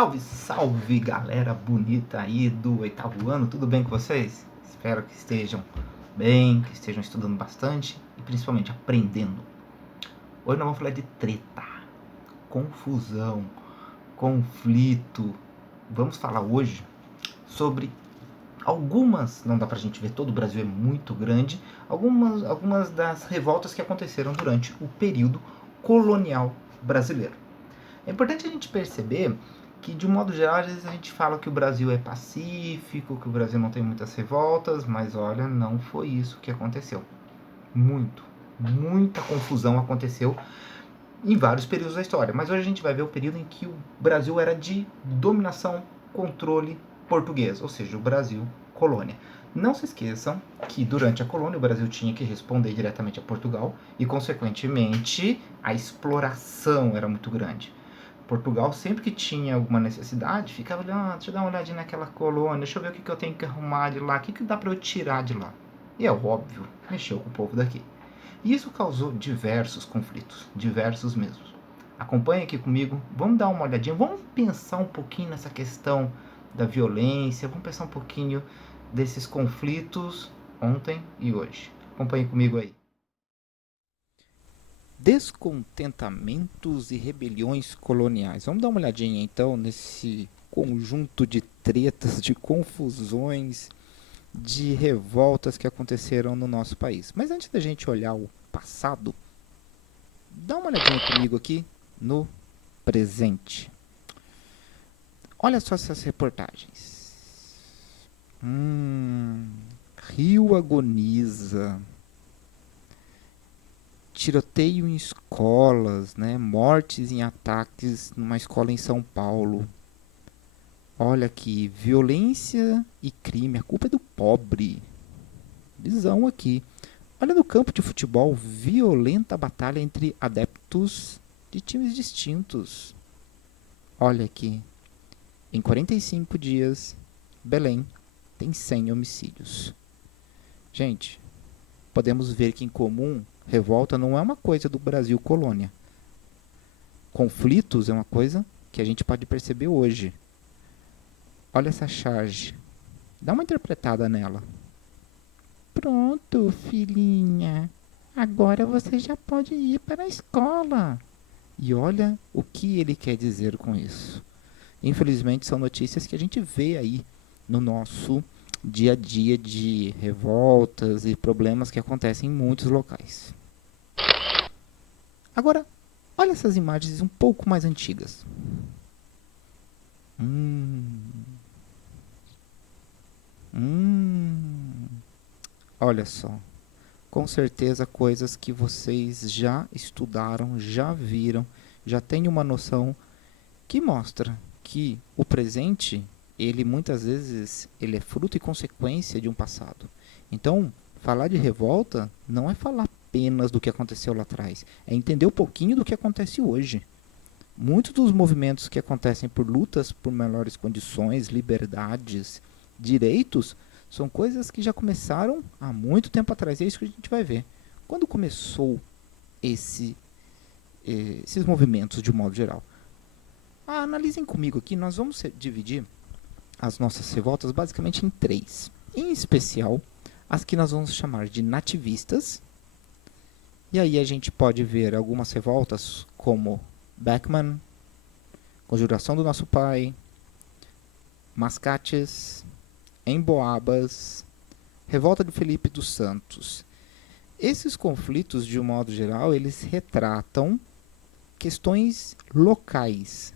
Salve, salve galera bonita aí do oitavo ano, tudo bem com vocês? Espero que estejam bem, que estejam estudando bastante e principalmente aprendendo. Hoje nós vamos falar de treta, confusão, conflito. Vamos falar hoje sobre algumas, não dá pra gente ver, todo o Brasil é muito grande, algumas das revoltas que aconteceram durante o período colonial brasileiro. É importante a gente perceber que, de um modo geral, às vezes a gente fala que o Brasil é pacífico, que o Brasil não tem muitas revoltas, mas olha, não foi isso que aconteceu. Muita confusão aconteceu em vários períodos da história. Mas hoje a gente vai ver o período em que o Brasil era de dominação, controle português, ou seja, o Brasil colônia. Não se esqueçam que durante a colônia o Brasil tinha que responder diretamente a Portugal e, consequentemente, a exploração era muito grande. Portugal, sempre que tinha alguma necessidade, ficava olhando, deixa eu dar uma olhadinha naquela colônia, deixa eu ver o que eu tenho que arrumar de lá, o que dá para eu tirar de lá. E é óbvio, mexeu com o povo daqui. E isso causou diversos conflitos, diversos mesmo. Acompanhe aqui comigo, vamos dar uma olhadinha, vamos pensar um pouquinho nessa questão da violência, vamos pensar um pouquinho desses conflitos ontem e hoje. Acompanhe comigo aí. Descontentamentos e rebeliões coloniais. Vamos dar uma olhadinha então nesse conjunto de tretas, de confusões, de revoltas que aconteceram no nosso país. Mas antes da gente olhar o passado, dá uma olhadinha comigo aqui no presente. Olha só essas reportagens. Rio agoniza. Tiroteio em escolas, né? Mortes em ataques numa escola em São Paulo. Olha aqui, violência e crime, a culpa é do pobre. Visão aqui. Olha no campo de futebol, violenta batalha entre adeptos de times distintos. Olha aqui, em 45 dias, Belém tem 100 homicídios. Gente, podemos ver que em comum, revolta não é uma coisa do Brasil colônia. Conflitos é uma coisa que a gente pode perceber hoje. Olha essa charge. Dá uma interpretada nela. Pronto, filhinha. Agora você já pode ir para a escola. E olha o que ele quer dizer com isso. Infelizmente, são notícias que a gente vê aí no nosso dia a dia de revoltas e problemas que acontecem em muitos locais. Agora, olha essas imagens um pouco mais antigas. Olha só. Com certeza coisas que vocês já estudaram, já viram, já têm uma noção que mostra que o presente, ele muitas vezes, ele é fruto e consequência de um passado. Então, falar de revolta não é falar apenas do que aconteceu lá atrás, é entender um pouquinho do que acontece hoje. Muitos dos movimentos que acontecem por lutas por melhores condições, liberdades, direitos, são coisas que já começaram há muito tempo atrás. É isso que a gente vai ver. Quando começou esses movimentos de um modo geral? Analisem comigo aqui, nós vamos dividir as nossas revoltas basicamente em três. Em especial, as que nós vamos chamar de nativistas. E aí a gente pode ver algumas revoltas como Beckman, Conjuração do Nosso Pai, Mascates, Emboabas, Revolta de Felipe dos Santos. Esses conflitos, de um modo geral, eles retratam questões locais,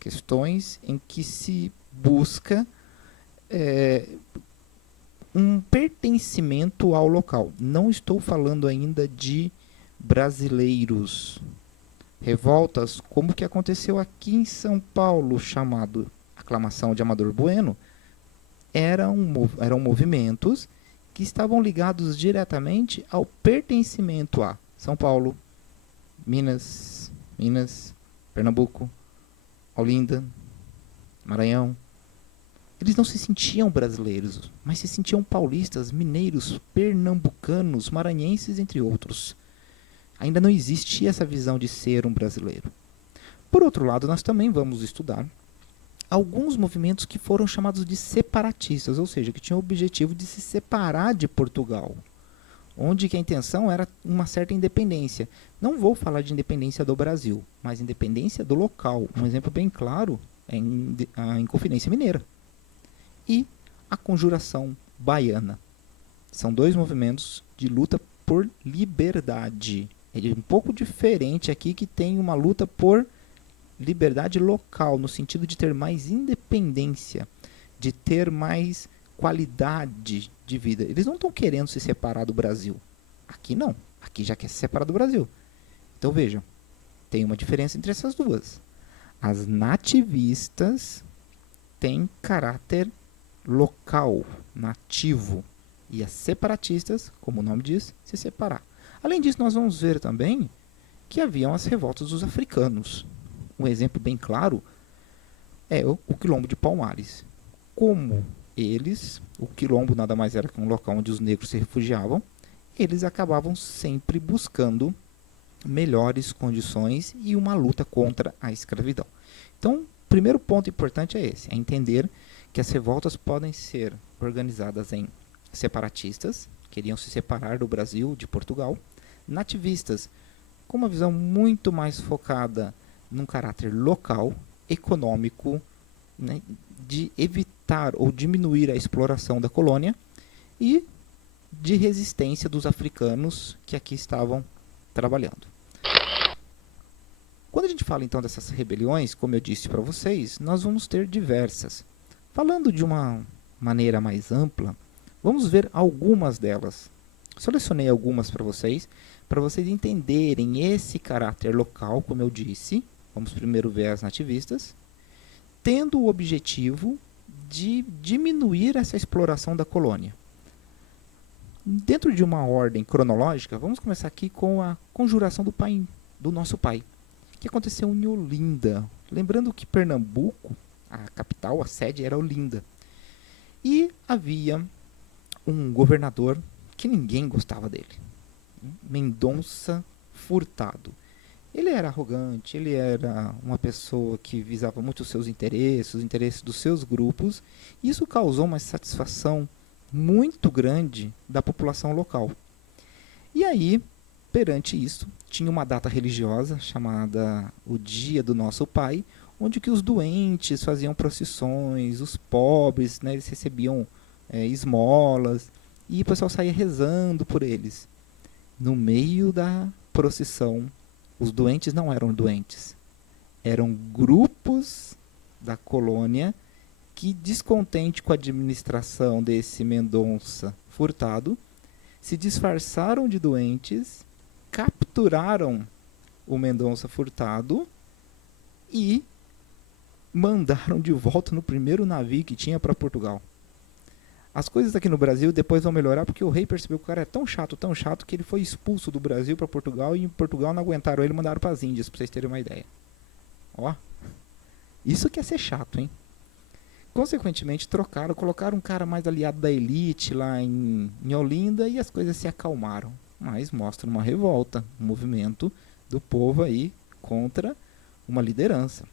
questões em que se busca um pertencimento ao local. Não estou falando ainda de brasileiros. Revoltas como o que aconteceu aqui em São Paulo, chamado Aclamação de Amador Bueno, eram movimentos que estavam ligados diretamente ao pertencimento a São Paulo, Minas, Pernambuco, Olinda, Maranhão. Eles não se sentiam brasileiros, mas se sentiam paulistas, mineiros, pernambucanos, maranhenses, entre outros. Ainda não existia essa visão de ser um brasileiro. Por outro lado, nós também vamos estudar alguns movimentos que foram chamados de separatistas, ou seja, que tinham o objetivo de se separar de Portugal, onde que a intenção era uma certa independência. Não vou falar de independência do Brasil, mas independência do local. Um exemplo bem claro é a Inconfidência Mineira e a Conjuração Baiana. São dois movimentos de luta por liberdade. É um pouco diferente aqui, que tem uma luta por liberdade local, no sentido de ter mais independência, de ter mais qualidade de vida. Eles não estão querendo se separar do Brasil. Aqui não. Aqui já quer se separar do Brasil. Então vejam, tem uma diferença entre essas duas. As nativistas têm caráter local, nativo. E as separatistas, como o nome diz, se separar. Além disso, nós vamos ver também que haviam as revoltas dos africanos. Um exemplo bem claro é o Quilombo de Palmares. Como o Quilombo nada mais era que um local onde os negros se refugiavam, eles acabavam sempre buscando melhores condições e uma luta contra a escravidão. Então, o primeiro ponto importante é esse, é entender que as revoltas podem ser organizadas em separatistas, queriam se separar do Brasil, de Portugal, nativistas, com uma visão muito mais focada num caráter local, econômico, né, de evitar ou diminuir a exploração da colônia, e de resistência dos africanos que aqui estavam trabalhando. Quando a gente fala então dessas rebeliões, como eu disse para vocês, nós vamos ter diversas. Falando de uma maneira mais ampla, vamos ver algumas delas. Selecionei algumas para vocês entenderem esse caráter local, como eu disse. Vamos primeiro ver as nativistas, tendo o objetivo de diminuir essa exploração da colônia. Dentro de uma ordem cronológica, vamos começar aqui com a conjuração do nosso pai, que aconteceu em Olinda. Lembrando que Pernambuco, a capital, a sede era Olinda. E havia um governador que ninguém gostava dele, Mendonça Furtado. Ele era arrogante, ele era uma pessoa que visava muito os seus interesses, os interesses dos seus grupos, e isso causou uma insatisfação muito grande da população local. E aí, perante isso, tinha uma data religiosa chamada o Dia do Nosso Pai, onde que os doentes faziam procissões, os pobres, né, eles recebiam esmolas, e o pessoal saía rezando por eles. No meio da procissão, os doentes não eram doentes, eram grupos da colônia que, descontente com a administração desse Mendonça Furtado, se disfarçaram de doentes, capturaram o Mendonça Furtado e mandaram de volta no primeiro navio que tinha para Portugal. As coisas aqui no Brasil depois vão melhorar porque o rei percebeu que o cara é tão chato, que ele foi expulso do Brasil para Portugal, e em Portugal não aguentaram ele e mandaram para as Índias, para vocês terem uma ideia. Ó, isso que é ser chato, hein? Consequentemente, colocaram um cara mais aliado da elite lá em Olinda, e as coisas se acalmaram. Mas mostra uma revolta, um movimento do povo aí contra uma liderança.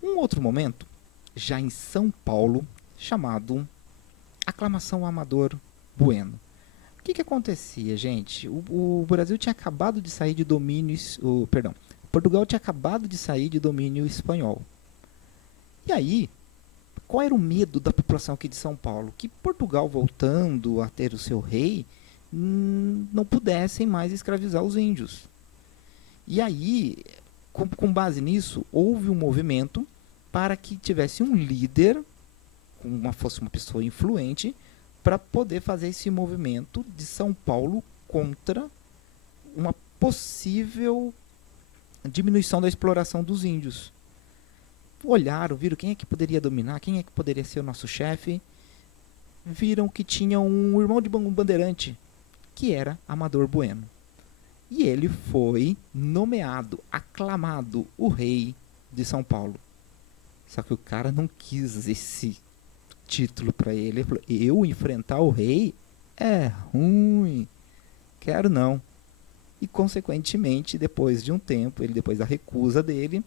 Um outro momento, já em São Paulo, chamado Aclamação Amador Bueno. O que acontecia, gente? O Brasil tinha acabado de sair de domínio... Portugal tinha acabado de sair de domínio espanhol. E aí, qual era o medo da população aqui de São Paulo? Que Portugal, voltando a ter o seu rei, não pudessem mais escravizar os índios. E aí, com base nisso, houve um movimento para que tivesse um líder, fosse uma pessoa influente, para poder fazer esse movimento de São Paulo contra uma possível diminuição da exploração dos índios. Olharam, viram quem é que poderia dominar, quem é que poderia ser o nosso chefe. Viram que tinha um irmão de um bandeirante, que era Amador Bueno. E ele foi nomeado, aclamado, o rei de São Paulo. Só que o cara não quis esse título para ele. Ele falou: eu enfrentar o rei é ruim, quero não. E consequentemente, depois de um tempo, depois da recusa dele,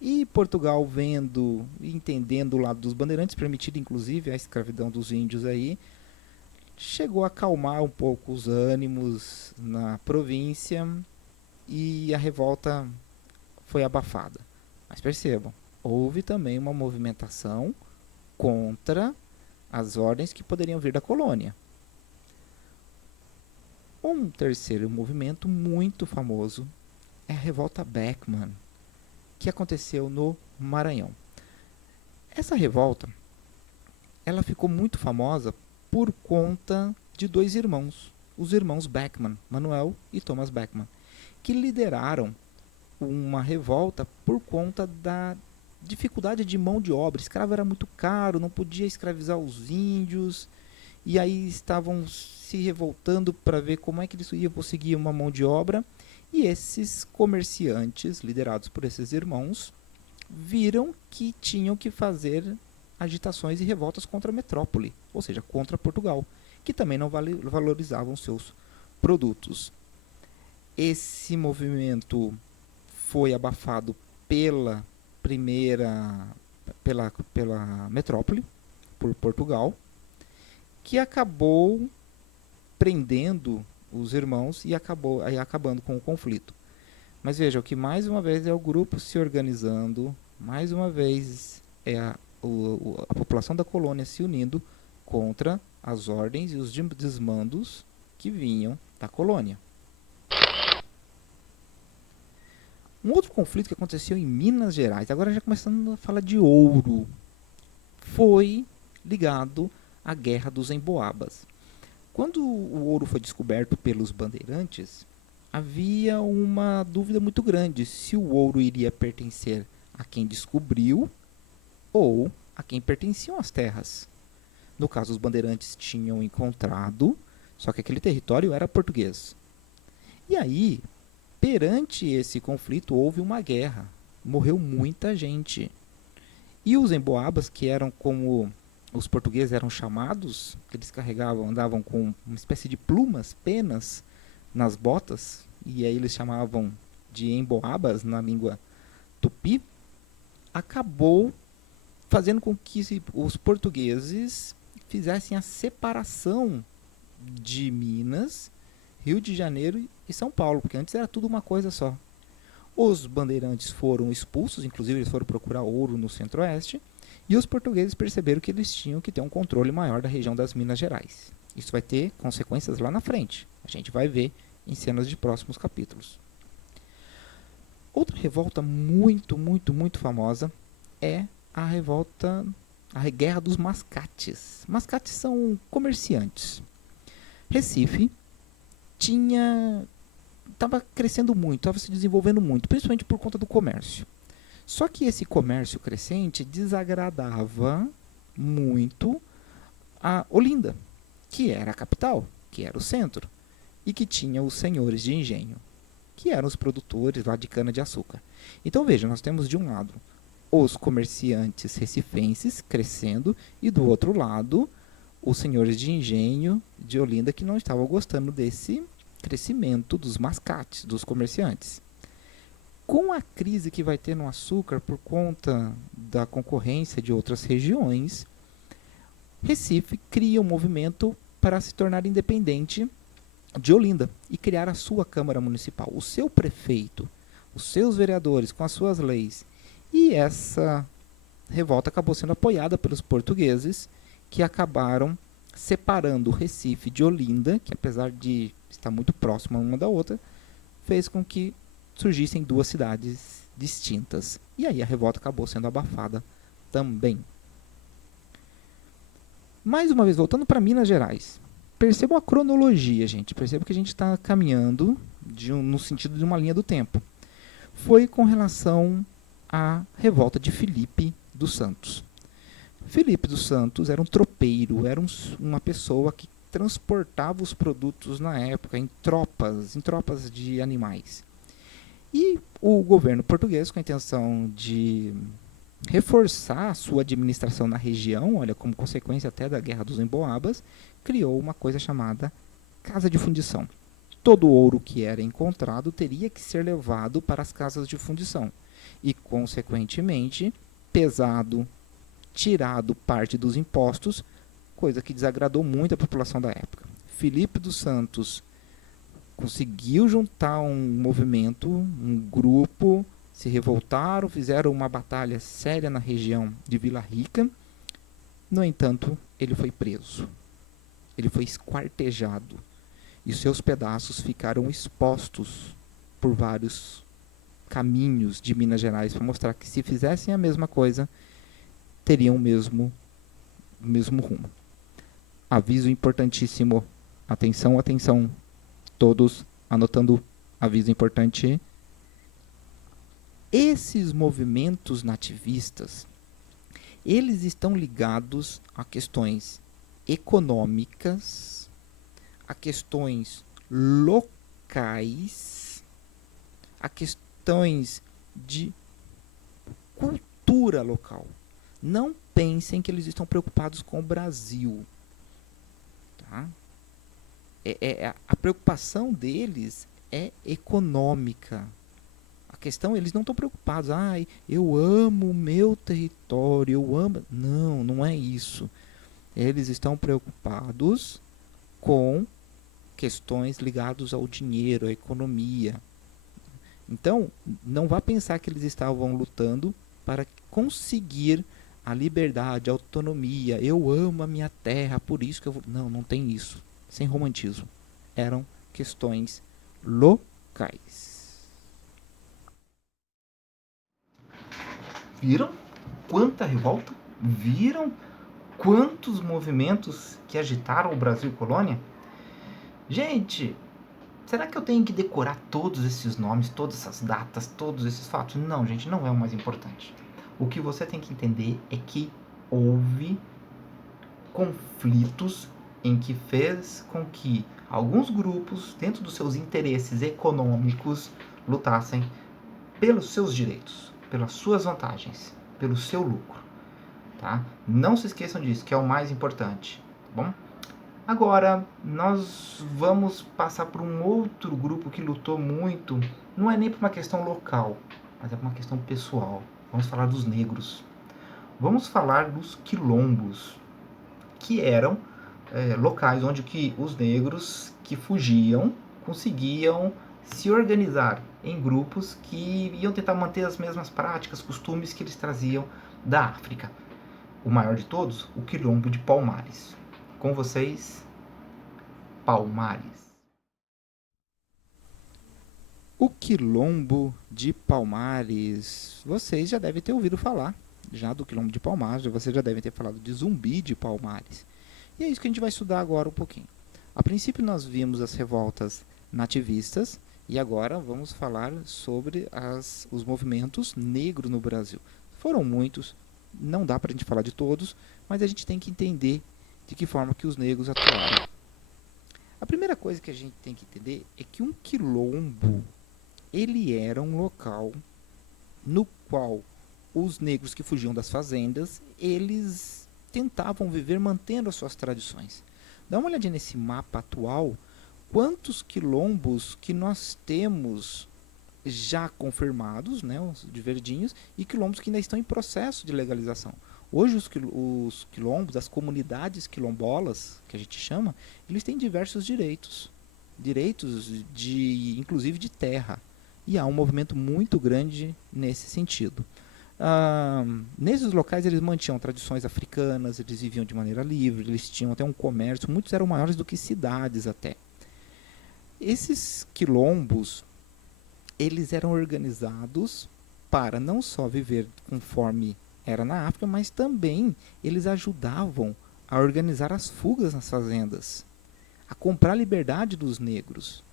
E Portugal, vendo e entendendo o lado dos bandeirantes, permitindo inclusive a escravidão dos índios aí, chegou a acalmar um pouco os ânimos na província e a revolta foi abafada. Mas percebam, houve também uma movimentação contra as ordens que poderiam vir da colônia. Um terceiro movimento muito famoso é a Revolta Beckman, que aconteceu no Maranhão. Essa revolta, ela ficou muito famosa por conta de dois irmãos, os irmãos Beckman, Manuel e Thomas Beckman, que lideraram uma revolta por conta da dificuldade de mão de obra. Escravo era muito caro, não podia escravizar os índios, e aí estavam se revoltando para ver como é que eles iam conseguir uma mão de obra. E esses comerciantes, liderados por esses irmãos, viram que tinham que fazer agitações e revoltas contra a metrópole, ou seja, contra Portugal, que também não valorizavam seus produtos. Esse movimento foi abafado pela pela metrópole, por Portugal, que acabou prendendo os irmãos e acabando com o conflito. Mas veja, o que mais uma vez é o grupo se organizando, mais uma vez é a população da colônia se unindo contra as ordens e os desmandos que vinham da colônia. Um outro conflito que aconteceu em Minas Gerais, agora já começando a falar de ouro, foi ligado à Guerra dos Emboabas. Quando o ouro foi descoberto pelos bandeirantes, havia uma dúvida muito grande se o ouro iria pertencer a quem descobriu ou a quem pertenciam as terras. No caso, os bandeirantes tinham encontrado, só que aquele território era português. E aí, perante esse conflito, houve uma guerra. Morreu muita gente. E os emboabas, que eram como os portugueses eram chamados, eles andavam com uma espécie de plumas, penas nas botas, e aí eles chamavam de emboabas na língua tupi, acabou fazendo com que os portugueses fizessem a separação de Minas, Rio de Janeiro e São Paulo, porque antes era tudo uma coisa só. Os bandeirantes foram expulsos, inclusive eles foram procurar ouro no centro-oeste, e os portugueses perceberam que eles tinham que ter um controle maior da região das Minas Gerais. Isso vai ter consequências lá na frente. A gente vai ver em cenas de próximos capítulos. Outra revolta muito famosa é a Guerra dos Mascates. Mascates são comerciantes. Recife estava crescendo muito, estava se desenvolvendo muito, principalmente por conta do comércio. Só que esse comércio crescente desagradava muito a Olinda, que era a capital, que era o centro, e que tinha os senhores de engenho, que eram os produtores lá de cana-de-açúcar. Então veja, nós temos de um lado os comerciantes recifenses crescendo e do outro lado os senhores de engenho de Olinda que não estavam gostando desse crescimento dos mascates, dos comerciantes. Com a crise que vai ter no açúcar por conta da concorrência de outras regiões, Recife cria um movimento para se tornar independente de Olinda e criar a sua Câmara Municipal, o seu prefeito, os seus vereadores com as suas leis. E essa revolta acabou sendo apoiada pelos portugueses, que acabaram separando o Recife de Olinda, que apesar de estar muito próxima uma da outra, fez com que surgissem duas cidades distintas. E aí a revolta acabou sendo abafada também. Mais uma vez, voltando para Minas Gerais. Percebam a cronologia, gente. Percebam que a gente está caminhando no sentido de uma linha do tempo. Foi com relação à revolta de Filipe dos Santos. Filipe dos Santos era um tropeiro, era uma pessoa que transportava os produtos na época em tropas de animais. E o governo português, com a intenção de reforçar a sua administração na região, olha, como consequência até da Guerra dos Emboabas, criou uma coisa chamada Casa de Fundição. Todo o ouro que era encontrado teria que ser levado para as casas de fundição. e, consequentemente, pesado, tirado parte dos impostos, coisa que desagradou muito a população da época. Filipe dos Santos conseguiu juntar um movimento, um grupo, se revoltaram, fizeram uma batalha séria na região de Vila Rica. No entanto, ele foi preso. Ele foi esquartejado e seus pedaços ficaram expostos por vários caminhos de Minas Gerais para mostrar que se fizessem a mesma coisa, teriam o mesmo rumo. Aviso importantíssimo. Atenção, atenção. Todos anotando aviso importante. Esses movimentos nativistas, eles estão ligados a questões econômicas, a questões locais, a questões de cultura local. Não pensem que eles estão preocupados com o Brasil. Tá? A preocupação deles é econômica. A questão, eles não estão preocupados. Eu amo o meu território, eu amo... Não, não é isso. Eles estão preocupados com questões ligadas ao dinheiro, à economia. Então, não vá pensar que eles estavam lutando para conseguir a liberdade, a autonomia. Eu amo a minha terra, por isso que eu vou... Não, não tem isso. Sem romantismo. Eram questões locais. Viram quanta revolta? Viram quantos movimentos que agitaram o Brasil colônia? Gente, será que eu tenho que decorar todos esses nomes, todas essas datas, todos esses fatos? Não, gente, não é o mais importante. O que você tem que entender é que houve conflitos em que fez com que alguns grupos, dentro dos seus interesses econômicos, lutassem pelos seus direitos, pelas suas vantagens, pelo seu lucro. Tá? Não se esqueçam disso, que é o mais importante. Tá bom? Agora, nós vamos passar por um outro grupo que lutou muito, não é nem por uma questão local, mas é por uma questão pessoal. Vamos falar dos negros. Vamos falar dos quilombos, que eram locais onde que os negros que fugiam conseguiam se organizar em grupos que iam tentar manter as mesmas práticas, costumes que eles traziam da África. O maior de todos, o Quilombo de Palmares. Com vocês, Palmares. O Quilombo de Palmares. Vocês já devem ter ouvido falar já do Quilombo de Palmares. Vocês já devem ter falado de Zumbi de Palmares. E é isso que a gente vai estudar agora um pouquinho. A princípio nós vimos as revoltas nativistas e agora vamos falar sobre os movimentos negros no Brasil. Foram muitos, não dá para a gente falar de todos, mas a gente tem que entender de que forma que os negros atuaram. A primeira coisa que a gente tem que entender é que um quilombo, ele era um local no qual os negros que fugiam das fazendas, eles tentavam viver mantendo as suas tradições. Dá uma olhadinha nesse mapa atual, quantos quilombos que nós temos já confirmados, né, os de verdinhos, e quilombos que ainda estão em processo de legalização. Hoje os quilombos, as comunidades quilombolas, que a gente chama, eles têm diversos direitos. Direitos inclusive de terra. E há um movimento muito grande nesse sentido. Nesses locais eles mantinham tradições africanas, eles viviam de maneira livre, eles tinham até um comércio, muitos eram maiores do que cidades até. Esses quilombos, eles eram organizados para não só viver conforme era na África, mas também eles ajudavam a organizar as fugas nas fazendas, a comprar a liberdade dos negros.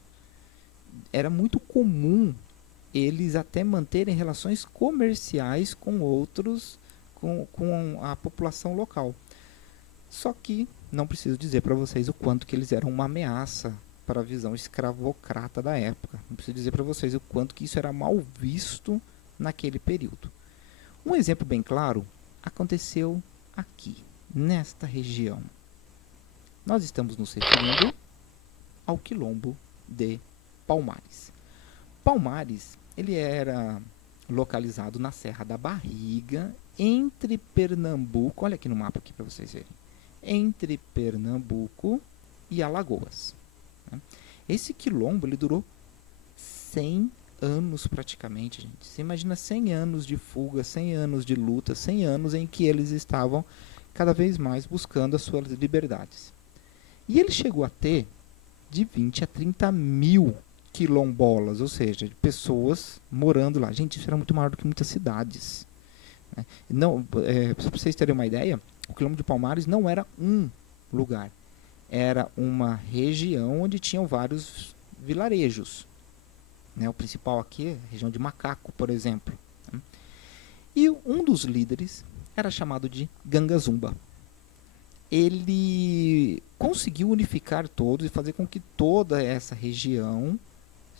Era muito comum eles até manterem relações comerciais com outros, com a população local. Só que não preciso dizer para vocês o quanto que eles eram uma ameaça para a visão escravocrata da época. Não preciso dizer para vocês o quanto que isso era mal visto naquele período. Um exemplo bem claro aconteceu aqui, nesta região. Nós estamos nos referindo ao Quilombo de Palmares. Palmares, ele era localizado na Serra da Barriga, entre Pernambuco, olha aqui no mapa aqui para vocês verem, entre Pernambuco e Alagoas. Né? Esse quilombo ele durou 100 anos praticamente, gente. Você imagina 100 anos de fuga, 100 anos de luta, 100 anos em que eles estavam cada vez mais buscando as suas liberdades. E ele chegou a ter de 20 a 30 mil quilombolas, ou seja, de pessoas morando lá. Gente, isso era muito maior do que muitas cidades. Né? Não, para vocês terem uma ideia, o Quilombo de Palmares não era um lugar. Era uma região onde tinham vários vilarejos. Né? O principal aqui é a região de Macaco, por exemplo. Né? E um dos líderes era chamado de Gangazumba. Ele conseguiu unificar todos e fazer com que toda essa região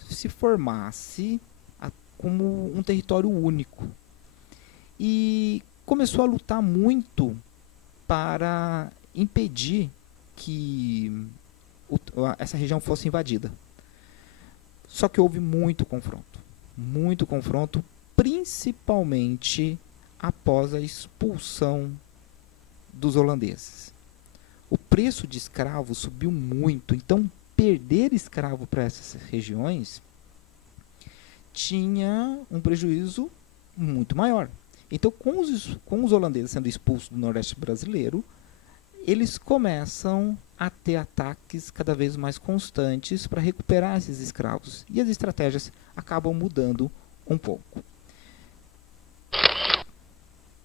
se formasse como um território único. E começou a lutar muito para impedir que essa região fosse invadida. Só que houve muito confronto, principalmente após a expulsão dos holandeses. O preço de escravos subiu muito, então perder escravo para essas regiões tinha um prejuízo muito maior. Então, com os holandeses sendo expulsos do Nordeste brasileiro, eles começam a ter ataques cada vez mais constantes para recuperar esses escravos. E as estratégias acabam mudando um pouco.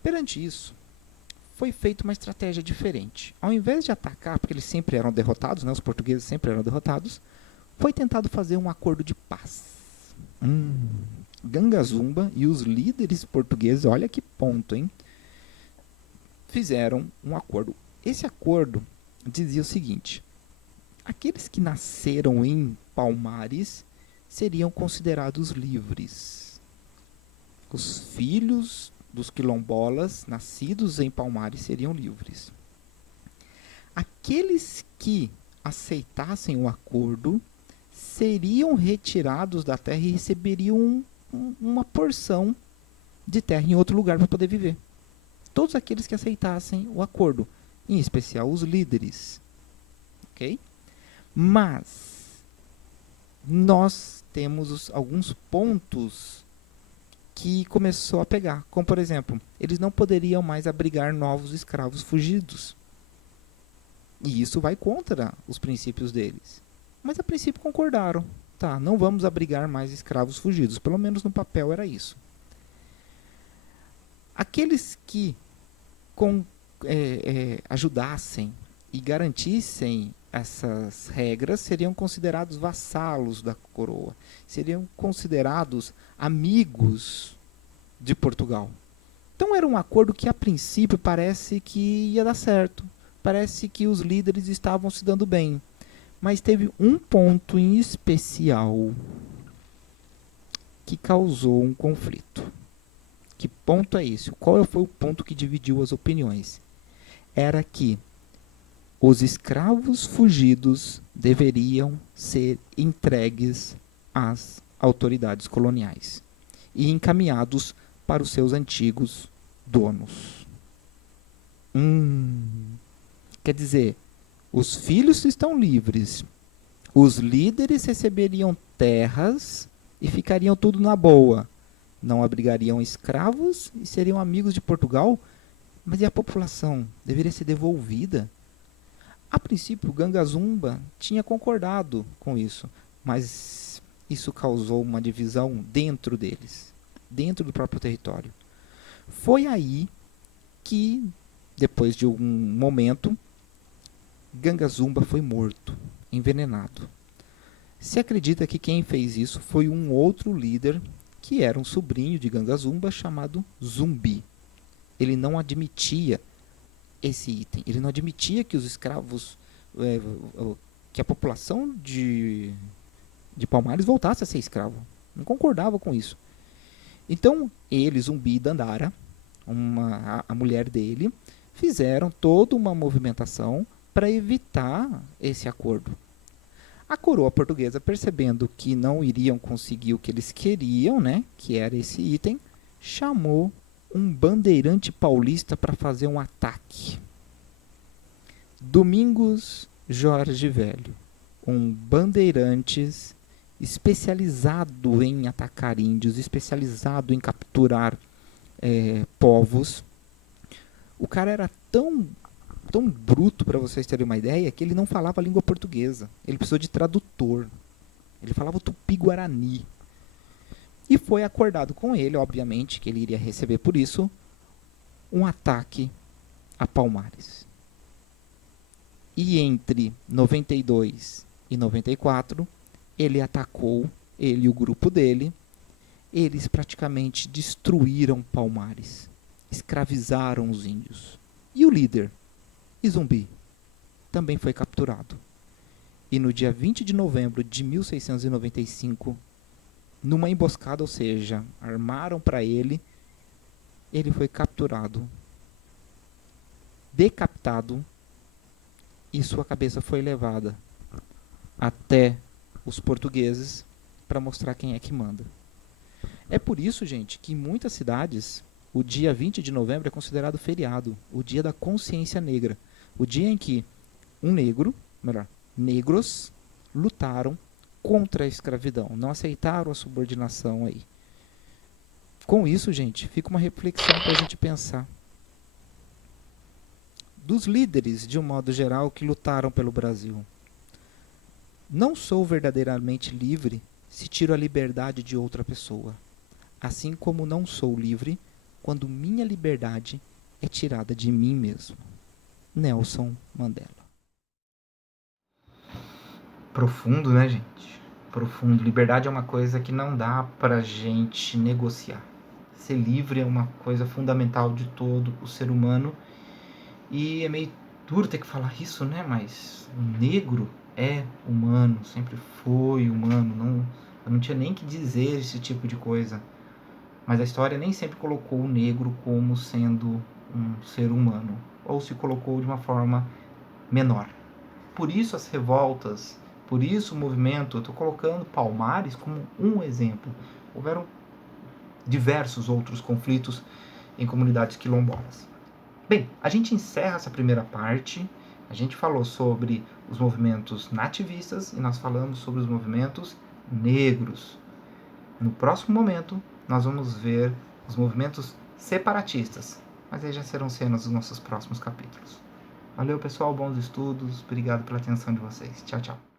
Perante isso, foi feita uma estratégia diferente. Ao invés de atacar, porque eles sempre eram derrotados, né, os portugueses sempre eram derrotados, foi tentado fazer um acordo de paz. Gangazumba e os líderes portugueses, olha que ponto, hein? Fizeram um acordo. Esse acordo dizia o seguinte: aqueles que nasceram em Palmares seriam considerados livres. Os filhos dos quilombolas nascidos em Palmares seriam livres. Aqueles que aceitassem o acordo seriam retirados da terra e receberiam uma porção de terra em outro lugar para poder viver. Todos aqueles que aceitassem o acordo, em especial os líderes. Ok? Mas nós temos alguns pontos que começou a pegar, como por exemplo, eles não poderiam mais abrigar novos escravos fugidos. E isso vai contra os princípios deles. Mas a princípio concordaram. Tá, não vamos abrigar mais escravos fugidos. Pelo menos no papel era isso. Aqueles que ajudassem e garantissem essas regras seriam considerados vassalos da coroa. Seriam considerados amigos de Portugal. Então era um acordo que a princípio parece que ia dar certo. Parece que os líderes estavam se dando bem. Mas teve um ponto em especial que causou um conflito. Que ponto é esse? Qual foi o ponto que dividiu as opiniões? Era que os escravos fugidos deveriam ser entregues às autoridades coloniais e encaminhados para os seus antigos donos. Quer dizer, os filhos estão livres, os líderes receberiam terras e ficariam tudo na boa. Não abrigariam escravos e seriam amigos de Portugal, mas e a população? Deveria ser devolvida? A princípio, Gangazumba tinha concordado com isso, mas isso causou uma divisão dentro deles, dentro do próprio território. Foi aí que, depois de um momento, Gangazumba foi morto, envenenado. Se acredita que quem fez isso foi um outro líder, que era um sobrinho de Gangazumba, chamado Zumbi. Ele não admitia esse item. Ele não admitia que os escravos, que a população de Palmares voltasse a ser escravo. Não concordava com isso. Então, ele, Zumbi e Dandara, a mulher dele, fizeram toda uma movimentação para evitar esse acordo. A coroa portuguesa, percebendo que não iriam conseguir o que eles queriam, né, que era esse item, chamou um bandeirante paulista para fazer um ataque. Domingos Jorge Velho, um bandeirantes especializado em atacar índios, especializado em capturar povos. O cara era tão bruto, para vocês terem uma ideia, que ele não falava a língua portuguesa. Ele precisou de tradutor. Ele falava o tupi-guarani. E foi acordado com ele, obviamente, que ele iria receber por isso, um ataque a Palmares. E entre 92 e 94, ele atacou, ele e o grupo dele. Eles praticamente destruíram Palmares, escravizaram os índios. E o líder, Izumbi, também foi capturado. E no dia 20 de novembro de 1695, numa emboscada, ou seja, armaram para ele foi capturado, decapitado, e sua cabeça foi levada até os portugueses para mostrar quem é que manda. É por isso, gente, que em muitas cidades o dia 20 de novembro é considerado feriado, o dia da consciência negra, o dia em que negros lutaram contra a escravidão, não aceitaram a subordinação aí. Com isso, gente, fica uma reflexão para a gente pensar. Dos líderes, de um modo geral, que lutaram pelo Brasil. Não sou verdadeiramente livre se tiro a liberdade de outra pessoa, assim como não sou livre quando minha liberdade é tirada de mim mesmo. Nelson Mandela. Profundo, né, gente? Profundo. Liberdade é uma coisa que não dá pra gente negociar. Ser livre é uma coisa fundamental de todo o ser humano. E é meio duro ter que falar isso, né? Mas o negro é humano, sempre foi humano. Eu não tinha nem que dizer esse tipo de coisa. Mas a história nem sempre colocou o negro como sendo um ser humano. Ou se colocou de uma forma menor. Por isso as revoltas, por isso o movimento, eu estou colocando Palmares como um exemplo. Houveram diversos outros conflitos em comunidades quilombolas. Bem, a gente encerra essa primeira parte. A gente falou sobre os movimentos nativistas e nós falamos sobre os movimentos negros. No próximo momento, nós vamos ver os movimentos separatistas, mas aí já serão cenas dos nossos próximos capítulos. Valeu, pessoal, bons estudos, obrigado pela atenção de vocês. Tchau, tchau.